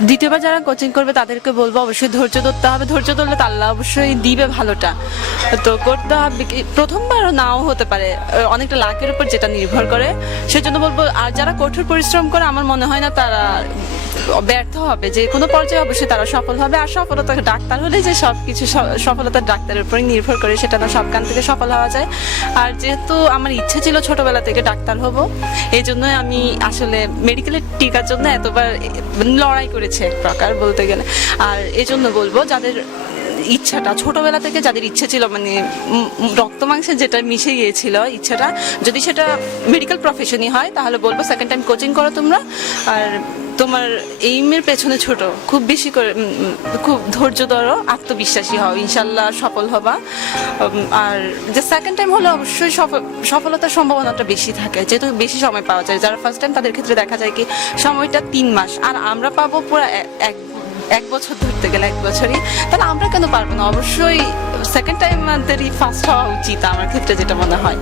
দ্বিতীয়বার যারা কোচিং করবে তাদেরকে বলব অবশ্যই ধৈর্য ধরতে হবে। ধৈর্য ধরলে তো অবশ্যই দিবে ভালোটা। তো করতে হবে প্রথমবার নাও হতে পারে। অনেকটা লাকের উপর যেটা নির্ভর করে। সেজন্য বলব, আর যারা কঠোর পরিশ্রম করে, আমার মনে হয় না তারা ব্যর্থ হবে, যে কোনো পর্যায়ে অবশ্যই তারা সফল হবে, আর সফলতা ডাক্তার হলে যে সব কিছু সফলতা ডাক্তারের উপরই নির্ভর করে, সেটা না সব কান থেকে সফল হওয়া যায়। আর যেহেতু আমার ইচ্ছে ছিল ছোটবেলা থেকে ডাক্তার হব এই জন্যই আমি আসলে মেডিকেলের টিকার জন্য এতবার লড়াই করেছি এক প্রকার বলতে গেলে। আর এই জন্য বলব, যাদের ইচ্ছাটা, ছোটবেলা থেকে যাদের ইচ্ছে ছিল মানে রক্ত মাংসে যেটা মিশে গিয়েছিল ইচ্ছাটা, যদি সেটা মেডিকেল প্রফেশনই হয়, তাহলে বলব সেকেন্ড টাইম কোচিং করো তোমরা। আর তোমার এইমের পেছনে ছোট। খুব বেশি করে খুব ধৈর্য ধরো আত্মবিশ্বাসী হও ইনশাল্লাহ সফল হবা। আর যে সেকেন্ড টাইম হলে অবশ্যই সফলতার সম্ভাবনাটা বেশি থাকে, যেহেতু বেশি সময় পাওয়া যায়। যারা ফার্স্ট টাইম তাদের ক্ষেত্রে দেখা যায় কি, সময়টা তিন মাস। আর আমরা পাবো পুরো এক এক বছর ধরতে গেলে এক বছরই। তাহলে আমরা কেন পারব না? অবশ্যই সেকেন্ড টাইম আমাদেরই ফার্স্ট হওয়া উচিত, আমার ক্ষেত্রে যেটা মনে হয়।